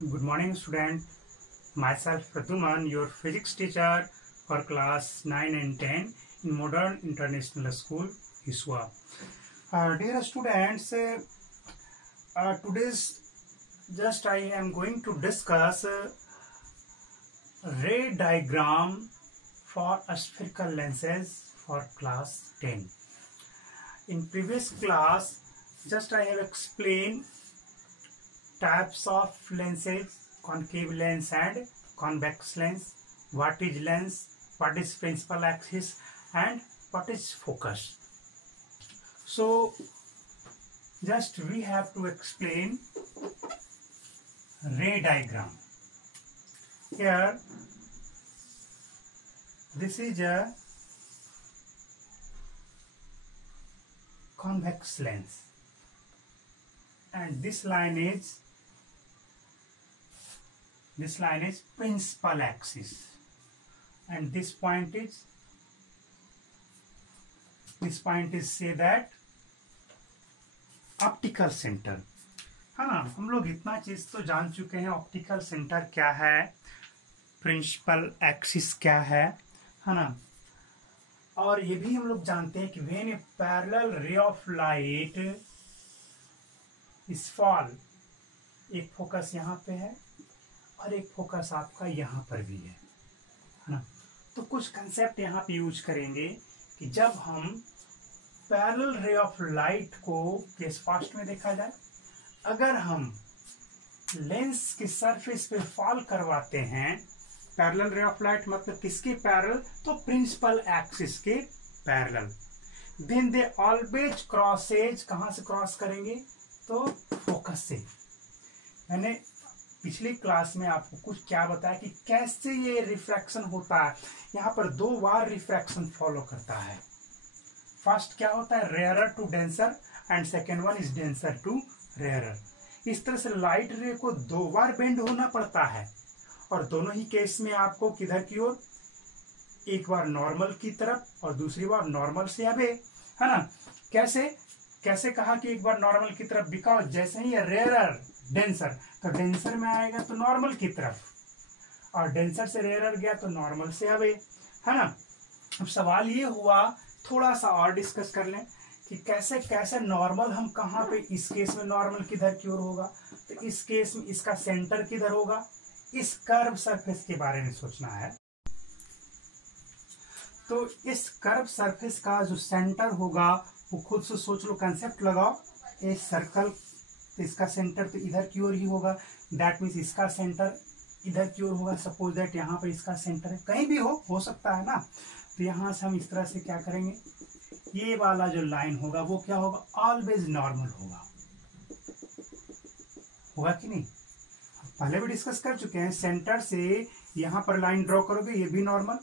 Good morning, student. Myself Pradyuman, your physics teacher for class 9 and 10 in Modern International School, ISWA. Dear students, today's just I am going to discuss ray diagram for spherical lenses for class 10. In previous class, just I have explained types of lenses, concave lens and convex lens, what is lens, what is principal axis and what is focus. So just we have to explain ray diagram. Here this is a convex lens and this line is principal axis and this point is say that optical centre. हाँ, हम लोग इतना चीज तो जान चुके हैं. Optical centre क्या है, प्रिंसिपल एक्सिस क्या है ना. और ये भी हम लोग जानते हैं कि when A parallel ray of light is fall, एक फोकस यहाँ पे है और एक फोकस आपका यहाँ पर भी है ना. तो कुछ कंसेप्ट यहाँ पे यूज करेंगे कि जब हम पैरेलल रे ऑफ लाइट को केस फर्स्ट में देखा जाए, अगर हम लेंस के सरफेस पे फॉल करवाते हैं, पैरेलल रे ऑफ लाइट मतलब किसके पैरेलल, तो प्रिंसिपल एक्सिस के parallel, then they always crosses, कहां से क्रॉस करेंगे, तो फोकस से. मैंने पिछली क्लास में आपको कुछ क्या बताया कि कैसे ये रिफ्रैक्शन होता है. यहाँ पर दो बार रिफ्रैक्शन फॉलो करता है. फर्स्ट क्या होता है, rarer to denser and second one is denser to rarer. इस तरह से लाइट रे को दो बार बेंड होना पड़ता है और दोनों ही केस में आपको किधर की ओर, एक बार नॉर्मल की तरफ और दूसरी बार नॉर्मल से अबे, है ना. कैसे कहा कि एक बार नॉर्मल की तरफ, बिकॉज जैसे ही रेयरर डेंसर, तो डेंसर में आएगा तो नॉर्मल की तरफ और डेंसर से रेयरर गया तो नॉर्मल से अवे, है ना. अब सवाल ये हुआ, थोड़ा सा और डिस्कस कर लें कि कैसे कैसे नॉर्मल हम कहाँ पे, इस केस में नॉर्मल किधर की ओर होगा, तो इस केस में इसका सेंटर किधर होगा, इस कर्व सरफेस के बारे में सोचना है. तो इस कर्व सरफेस का जो सेंटर होगा वो खुद से सोच लो, कंसेप्ट लगाओ. ए सर्कल, इसका सेंटर तो इधर की ओर ही होगा, दैट मीन्स इसका सेंटर इधर की ओर होगा. सपोज दैट यहाँ पर इसका सेंटर है, कहीं भी हो सकता है ना. तो यहाँ से हम इस तरह से क्या करेंगे, ये वाला जो लाइन होगा वो क्या होगा, ऑलवेज नॉर्मल होगा कि नहीं. पहले भी डिस्कस कर चुके हैं. सेंटर से यहाँ पर लाइन ड्रॉ करोगे, ये भी नॉर्मल,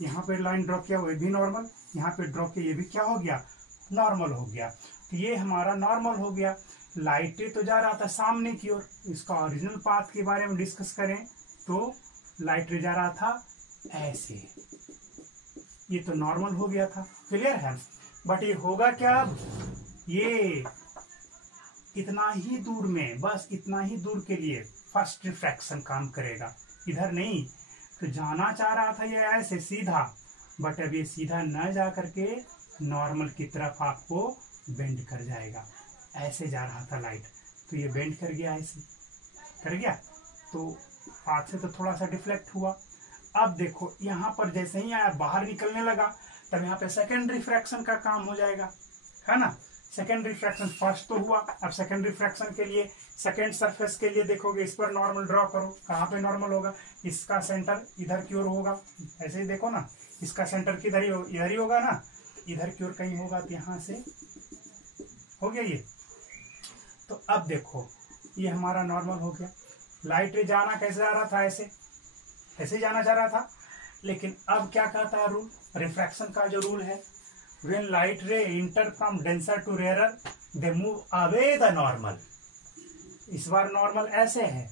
यहाँ पे लाइन ड्रॉ किया वो भी नॉर्मल, यहाँ पे ड्रॉ किया ये भी क्या हो गया, नॉर्मल हो गया. तो ये हमारा नॉर्मल हो गया. लाइट तो जा रहा था सामने की ओर. इसका ओरिजिनल पाथ के बारे में डिस्कस करें तो लाइट रे जा रहा था ऐसे, ये तो नॉर्मल हो गया था, क्लियर है. बट ये होगा क्या, अब ये इतना ही दूर में, बस इतना ही दूर के लिए फर्स्ट रिफ्रैक्शन काम करेगा, इधर नहीं. तो जाना चाह रहा था ये ऐसे सीधा, बट अब ये सीधा न जा करके नॉर्मल की तरफ आपको बेंड कर जाएगा. ऐसे जा रहा था लाइट, तो ये बेंड कर गया, ऐसे कर गया, तो पाथ से तो थोड़ा सा डिफ्लेक्ट हुआ. अब देखो यहाँ पर जैसे ही आया बाहर निकलने लगा, तब यहाँ पे सेकेंड रिफ्रैक्शन का काम हो जाएगा, है ना. सेकेंड रिफ्रैक्शन फर्स्ट तो हुआ, अब सेकेंड रिफ्रैक्शन के लिए, सेकेंड सरफेस के लिए देखोगे, इस पर नॉर्मल ड्रॉ करो, कहाँ पे नॉर्मल होगा, इसका सेंटर इधर की ओर होगा. ऐसे ही देखो ना, इसका सेंटर किधर ही, इधर ही होगा ना, इधर की ओर कहीं होगा. तो यहाँ से हो गया ये. तो अब देखो ये हमारा नॉर्मल हो गया. लाइट रे जाना कैसे जा रहा था, ऐसे जाना चाह रहा था. लेकिन अब क्या कहता है रूल, रिफ्रैक्शन का जो रूल है, when light ray enter from denser to rarer they move away the normal. इस बार नॉर्मल ऐसे है,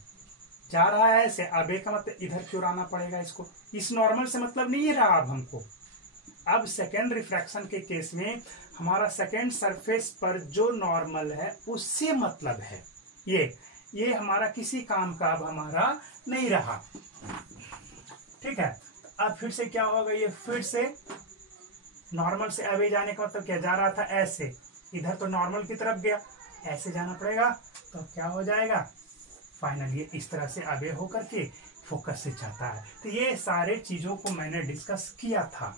जा रहा है ऐसे, अवे का मतलब इधर की ओर आना पड़ेगा इसको. इस नॉर्मल से मतलब नहीं रहा अब हमको. अब सेकेंड रिफ्रैक्शन के केस में हमारा सेकेंड सरफेस पर जो नॉर्मल है उससे मतलब है ये ये हमारा किसी काम का अब हमारा नहीं रहा। ठीक है, अब फिर से क्या होगा, ये फिर से नॉर्मल से अवे जाने का मतलब क्या, जा रहा था ऐसे, इधर तो नॉर्मल की तरफ गया, ऐसे जाना पड़ेगा, तो क्या हो जाएगा, फाइनली इस तरह से अवे होकर के फोकस से जाता है। तो ये सारे चीजों को मैंने डिस्कस किया था।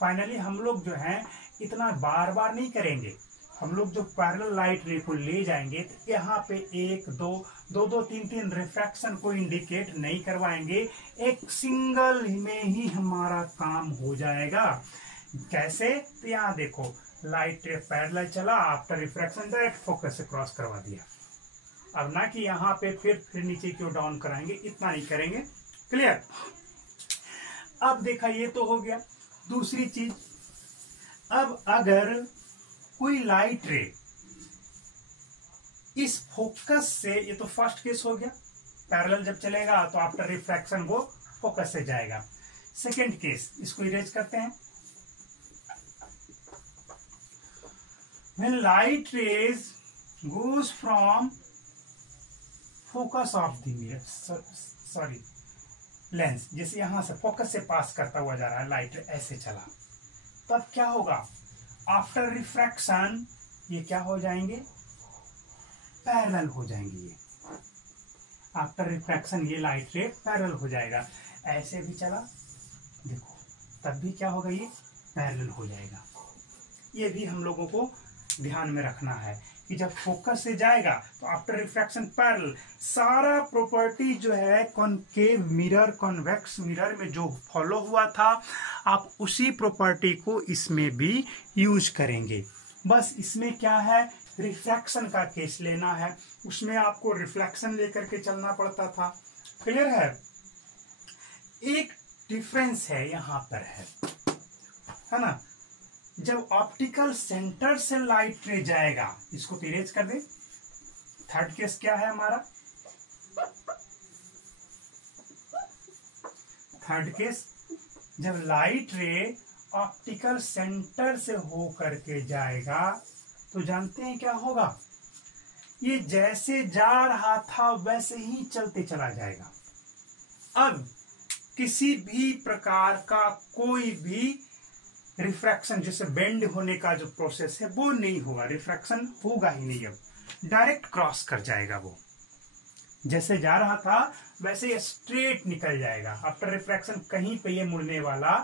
फाइनली हम लोग जो है इतना बार बार नहीं करेंगे, हम लोग जो पैरेलल लाइट रे को ले जाएंगे तो यहाँ पे एक दो दो दो तीन तीन रिफ्रैक्शन को इंडिकेट नहीं करवाएंगे, एक सिंगल में ही हमारा काम हो जाएगा। कैसे, तो यहाँ देखो लाइट रे पैरेलल चला, आफ्टर रिफ्रैक्शन डायरेक्ट फोकस से क्रॉस करवा दिया। अब ना कि यहाँ पे फिर नीचे क्यों डाउन कराएंगे, इतना नहीं करेंगे। क्लियर। अब देखा ये तो हो गया। दूसरी चीज, अब अगर कोई लाइट रे इस फोकस से, ये तो फर्स्ट केस हो गया, पैरेलल जब चलेगा तो आफ्टर रिफ्रैक्शन वो फोकस से जाएगा। सेकेंड केस, इसको इरेज करते हैं। When light rays goes from focus of the mirror, sorry lens, जैसे यहां से फोकस से पास करता हुआ जा रहा है, लाइट ऐसे चला, तब क्या होगा, आफ्टर रिफ्रैक्शन ये क्या हो जाएंगे, पैरेलल हो जाएंगे। ये आफ्टर रिफ्रैक्शन ये लाइट रे पैरेलल हो जाएगा। ऐसे भी चला देखो, तब भी क्या होगा, ये पैरेलल हो जाएगा। ये भी हम लोगों को ध्यान में रखना है कि जब फोकस से जाएगा तो आफ्टर रिफ्रैक्शन पैरेलल, सारा प्रॉपर्टी जो है कॉनकेव मिरर कॉन्वेक्स मिरर में जो फॉलो हुआ था, आप उसी प्रॉपर्टी को इसमें भी यूज करेंगे। बस इसमें क्या है, रिफ्रैक्शन का केस लेना है, उसमें आपको रिफ्लेक्शन लेकर के चलना पड़ता था। क्लियर है। एक डिफरेंस है यहां पर है ना, जब ऑप्टिकल सेंटर से लाइट रे जाएगा, इसको तो इरेज कर दे। थर्ड केस क्या है हमारा, थर्ड केस, जब लाइट रे ऑप्टिकल सेंटर से हो करके जाएगा तो जानते हैं क्या होगा, ये जैसे जा रहा था वैसे ही चलते चला जाएगा। अब किसी भी प्रकार का कोई भी रिफ्रैक्शन, जैसे बेंड होने का जो प्रोसेस है वो नहीं होगा, रिफ्रैक्शन होगा ही नहीं, अब डायरेक्ट क्रॉस कर जाएगा। वो जैसे जा रहा था वैसे ये स्ट्रेट निकल जाएगा, आफ्टर रिफ्रैक्शन कहीं पे ये मुड़ने वाला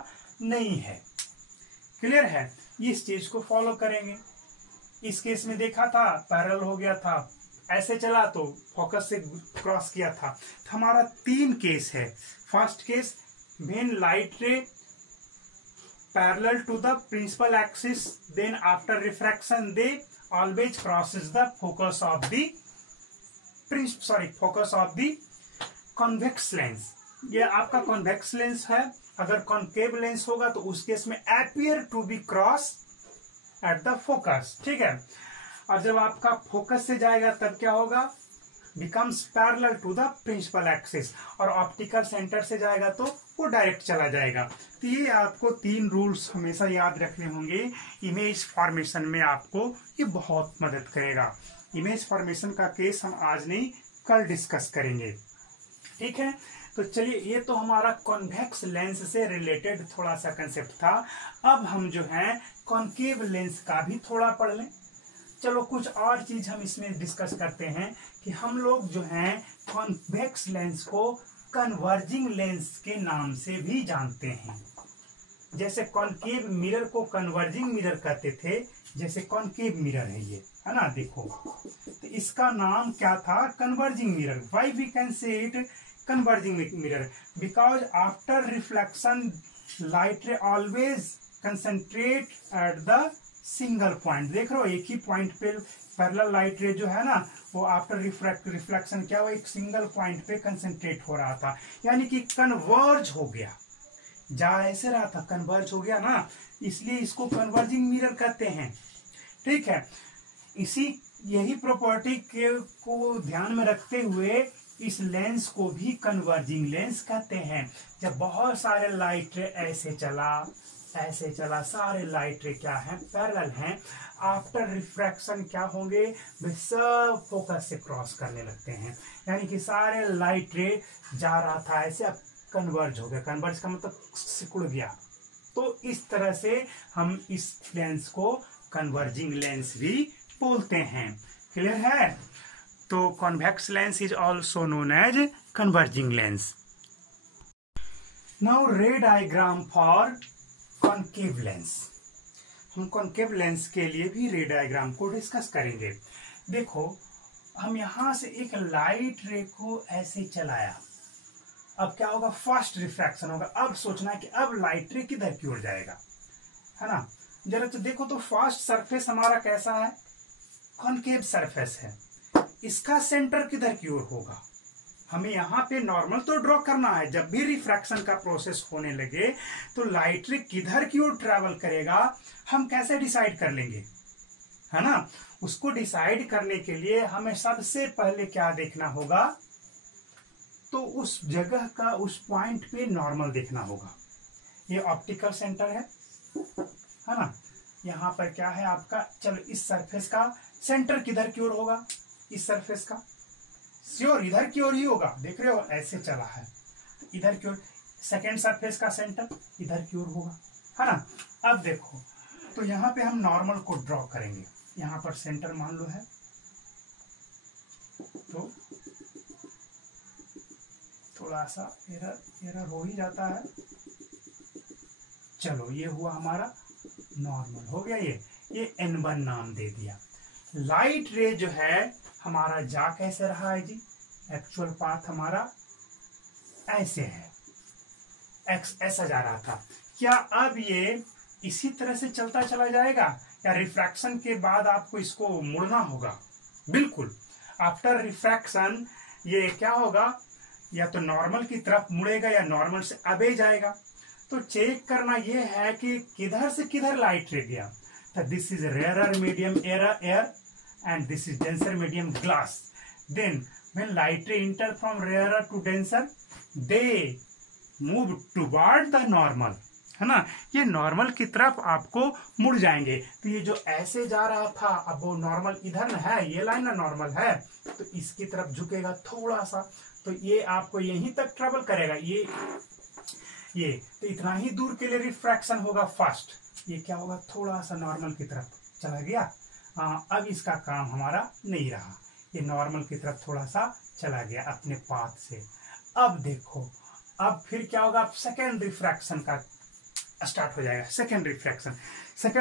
नहीं है। क्लियर है। इस चीज को फॉलो करेंगे। इस केस में देखा था पैरेलल हो गया था, ऐसे चला तो फोकस से क्रॉस किया था। तो हमारा तीन केस है। फर्स्ट केस, व्हेन लाइट रे parallel to the principal axis, then after refraction they always crosses the focus of the focus of the convex lens। ये आपका convex lens है, अगर concave lens होगा तो उस केस में appear to be cross at the focus। ठीक है। और जब आपका फोकस से जाएगा तब क्या होगा, becomes parallel to the principal axis, और ऑप्टिकल सेंटर से जाएगा तो वो डायरेक्ट चला जाएगा। तो ये आपको तीन रूल्स हमेशा याद रखने होंगे। इमेज फॉर्मेशन में आपको ये बहुत मदद करेगा। इमेज फॉर्मेशन का केस हम आज नहीं कल डिस्कस करेंगे। ठीक है। तो चलिए, ये तो हमारा कॉन्वेक्स लेंस से रिलेटेड थोड़ा सा कंसेप्ट था। अब हम जो है कॉन्केव लेंस का भी थोड़ा पढ़ लें। चलो कुछ और चीज हम इसमें डिस्कस करते हैं कि हम लोग जो हैं कॉन्वेक्स लेंस को कन्वर्जिंग लेंस के नाम से भी जानते हैं। जैसे कॉन्केव मिरर को कन्वर्जिंग मिरर कहते थे, जैसे कॉन्केव मिरर है ये, है ना, देखो तो इसका नाम क्या था, converging mirror. Why we can say it converging mirror, because after reflection light ray always concentrate at the single point. देख रहे हो, एक ही पॉइंट पे पैरेलल लाइट रे जो है ना, वो आफ्टर रिफ्लेक्शन क्या हुआ, एक सिंगल पॉइंट पे कंसंट्रेट हो रहा था, यानी कि कन्वर्ज हो गया। जा ऐसे रहा था, कन्वर्ज हो गया ना, इसलिए इसको कन्वर्जिंग मिरर कहते हैं। ठीक है। यही प्रॉपर्टी को ध्यान में रखते हुए इस लेंस को भी कन्वर्जिंग लेंस कहते हैं। जब बहुत सारे लाइट रे ऐसे चला ऐसे चला, सारे लाइट रे क्या है, पैरेलल हैं। आफ्टर रिफ्रैक्शन क्या होंगे, वे सब फोकस से क्रॉस करने लगते हैं, यानी कि सारे लाइट रे जा रहा था ऐसे, अब कन्वर्ज हो गया। कन्वर्ज का मतलब सिकुड़ गया। तो इस तरह से हम इस लेंस को कन्वर्जिंग लेंस भी बोलते हैं। क्लियर है? तो convex lens is also known as converging lens. Now ray diagram for concave lens. हम कॉन्केव लेंस के लिए भी रे डायग्राम को डिस्कस करेंगे। देखो, हम यहां से एक लाइट रे को ऐसे चलाया, अब क्या होगा, फास्ट रिफ्रैक्शन होगा। अब सोचना है कि अब लाइट रे किधर की ओर जाएगा, है ना। जरा तो देखो तो फास्ट सरफेस हमारा कैसा है, कॉन्केव सरफेस है। इसका सेंटर किधर की ओर होगा, हमें यहाँ पे नॉर्मल तो ड्रॉ करना है। जब भी रिफ्रैक्शन का प्रोसेस होने लगे तो लाइट रे किधर की ओर ट्रेवल करेगा, हम कैसे डिसाइड कर लेंगे, है ना। उसको डिसाइड करने के लिए हमें सबसे पहले क्या देखना होगा, तो उस जगह का, उस पॉइंट पे नॉर्मल देखना होगा। ये ऑप्टिकल सेंटर है ना। यहाँ पर क्या है आपका, चलो इस सरफेस का सेंटर किधर की ओर होगा, इस सरफेस का श्योर इधर की ओर ही होगा। देख रहे हो ऐसे चला है, तो इधर की ओर। सेकेंड सरफेस का सेंटर इधर की ओर होगा, है ना। अब देखो, तो यहाँ पे हम नॉर्मल को ड्रॉ करेंगे। यहाँ पर सेंटर मान लो है, तो थोड़ा सा एरर हो ही जाता है। चलो ये हुआ हमारा नॉर्मल, हो गया। ये N1 नाम दे दिया। लाइट रे जो है हमारा जा कैसे रहा है जी, एक्चुअल पाथ हमारा ऐसे है, एक्स ऐसा जा रहा था। क्या अब ये इसी तरह से चलता चला जाएगा, या रिफ्रैक्शन के बाद आपको इसको मुड़ना होगा? बिल्कुल, आफ्टर रिफ्रैक्शन ये क्या होगा, या तो नॉर्मल की तरफ मुड़ेगा या नॉर्मल से अबे जाएगा। तो चेक करना ये है कि किधर से किधर लाइट रे गया। तो this is rarer medium air and this is denser medium glass. Then when light ray enter from rarer to denser, they move toward the normal, है ना। ये नॉर्मल की तरफ आपको मुड़ जाएंगे। तो ये जो ऐसे जा रहा था, अब वो नॉर्मल इधर न है, ये लाइन ना नॉर्मल है, तो इसकी तरफ झुकेगा थोड़ा सा, तो ये आपको यहीं तक ट्रेवल करेगा। ये तो इतना ही दूर के लिए रिफ्रैक्शन होगा फास्ट। ये क्या होगा, थोड़ा सा नॉर्मल की तरफ चला गया। अब इसका काम हमारा नहीं रहा, ये नॉर्मल की तरफ थोड़ा सा चला गया अपने पाथ से। अब देखो, अब फिर क्या होगा, सेकेंड रिफ्रैक्शन का स्टार्ट हो जाएगा। सेकेंड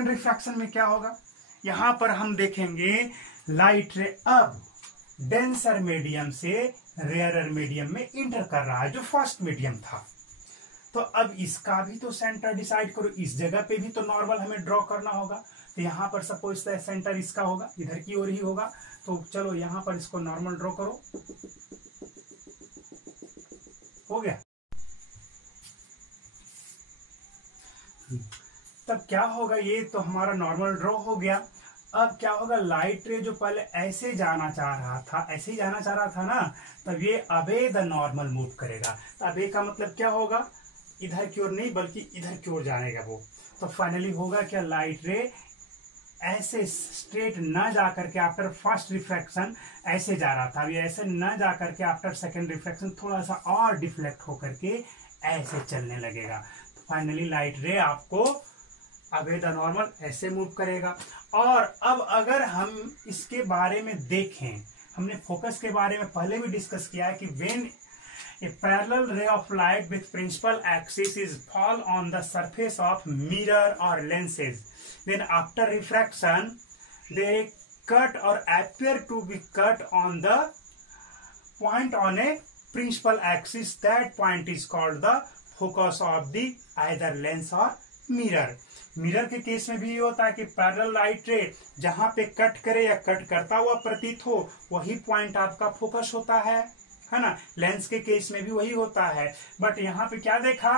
रिफ्रैक्शन में क्या होगा, यहां पर हम देखेंगे लाइट रे अब डेंसर मीडियम से रेयरर मीडियम में इंटर कर रहा है, जो फर्स्ट मीडियम था। तो अब इसका भी तो सेंटर डिसाइड करो, इस जगह पे भी तो नॉर्मल हमें ड्रॉ करना होगा। तो यहाँ पर सपोज सेंटर इसका होगा, इधर की ओर ही होगा। तो चलो यहाँ पर इसको नॉर्मल ड्रॉ करो, हो गया। तब क्या होगा, ये तो हमारा नॉर्मल ड्रॉ हो गया। अब क्या होगा, लाइट रे जो पहले ऐसे जाना चाह रहा था, ऐसे ही जाना चाह रहा था ना, तब ये अबे द नॉर्मल मूव करेगा। तो अबे का मतलब क्या होगा, इधर की ओर नहीं बल्कि इधर की ओर जाएगा वो। तो फाइनली होगा क्या, लाइट रे ऐसे स्ट्रेट न जा करके आफ्टर फर्स्ट रिफ्रैक्शन ऐसे जा रहा था, अभी ऐसे न जा करके आफ्टर सेकेंड रिफ्रैक्शन थोड़ा सा और डिफ्लेक्ट होकर के ऐसे चलने लगेगा। तो फाइनली लाइट रे आपको अबे द नॉर्मल ऐसे मूव करेगा। और अब अगर हम इसके बारे में देखें, हमने फोकस के बारे में पहले भी डिस्कस किया है कि when a parallel ray of light with principal axis is fall on the surface of mirror or lenses, then after refraction they cut or appear to be cut on the point on a principal axis. That point is called the focus of the either lens or mirror. Mirror के case में भी ये होता है कि parallel light रे जहां पे कट करे या कट करता हुआ प्रतीत हो, वही पॉइंट आपका फोकस होता है ना। लेंस के केस में भी वही होता है। बट यहाँ पे क्या देखा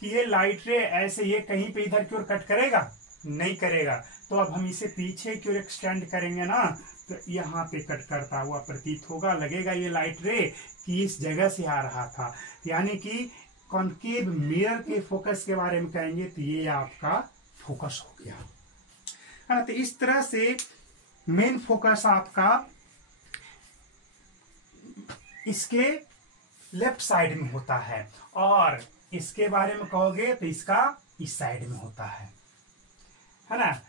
कि ये लाइट रे ऐसे ये कहीं पे इधर की ओर कट करेगा, नहीं करेगा। तो अब हम इसे पीछे की ओर एक्सटेंड करेंगे ना, तो यहाँ पे कट करता हुआ प्रतीत होगा, लगेगा ये लाइट रे कि इस जगह से आ रहा था। यानी कि कॉनकेव मिरर के फोकस के बारे में कहेंगे तो ये आपका फोकस हो गया है ना। तो इस तरह से मेन फोकस आपका इसके लेफ्ट साइड में होता है और इसके बारे में कहोगे तो इसका इस साइड में होता है ना।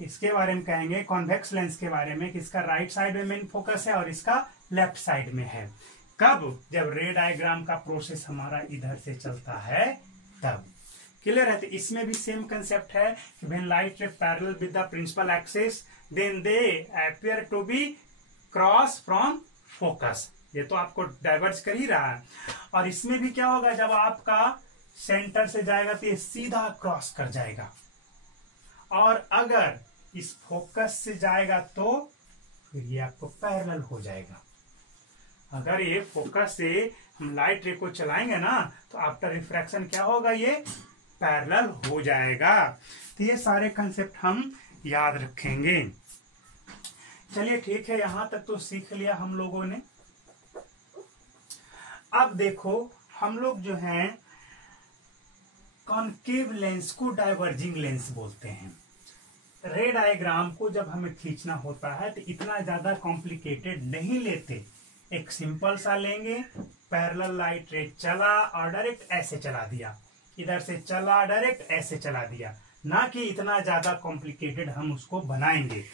इसके बारे में कहेंगे कॉन्वेक्स लेंस के बारे में कि इसका राइट साइड में मेन फोकस है और इसका लेफ्ट साइड में है। कब? जब रे डायग्राम का प्रोसेस हमारा इधर से चलता है तब। क्लियर है? तो इसमें भी सेम कंसेप्ट है कि when light ray parallel with the principal axis then they appear to be cross from focus. ये तो आपको डाइवर्ज कर ही रहा है। और इसमें भी क्या होगा, जब आपका सेंटर से जाएगा तो ये सीधा क्रॉस कर जाएगा, और अगर इस फोकस से जाएगा तो फिर ये आपको पैरेलल हो जाएगा। अगर ये फोकस से हम लाइट रे को चलाएंगे ना तो आफ्टर रिफ्रैक्शन क्या होगा, ये पैरेलल हो जाएगा। तो ये सारे कंसेप्ट हम याद रखेंगे। चलिए ठीक है, यहां तक तो सीख लिया हम लोगों ने। अब देखो हम लोग जो हैं कॉनकेव लेंस को डाइवर्जिंग लेंस बोलते हैं। रे डायग्राम को जब हमें खींचना होता है तो इतना ज्यादा कॉम्प्लिकेटेड नहीं लेते, एक सिंपल सा लेंगे, पैरेलल लाइट रे चला और डायरेक्ट ऐसे चला दिया, इधर से चला डायरेक्ट ऐसे चला दिया, ना कि इतना ज्यादा कॉम्प्लिकेटेड हम उसको बनाएंगे।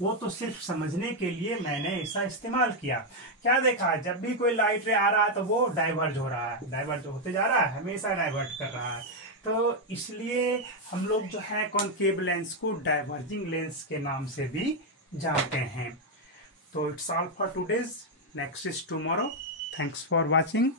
वो तो सिर्फ समझने के लिए मैंने ऐसा इस्तेमाल किया। क्या देखा, जब भी कोई लाइट रे आ रहा है तो वो डाइवर्ज हो रहा है, डाइवर्ज होते जा रहा है, हमेशा डाइवर्ट कर रहा है। तो इसलिए हम लोग जो है कॉनकेव लेंस को डाइवर्जिंग लेंस के नाम से भी जानते हैं। तो it's all for today's, next is tomorrow. Thanks for watching.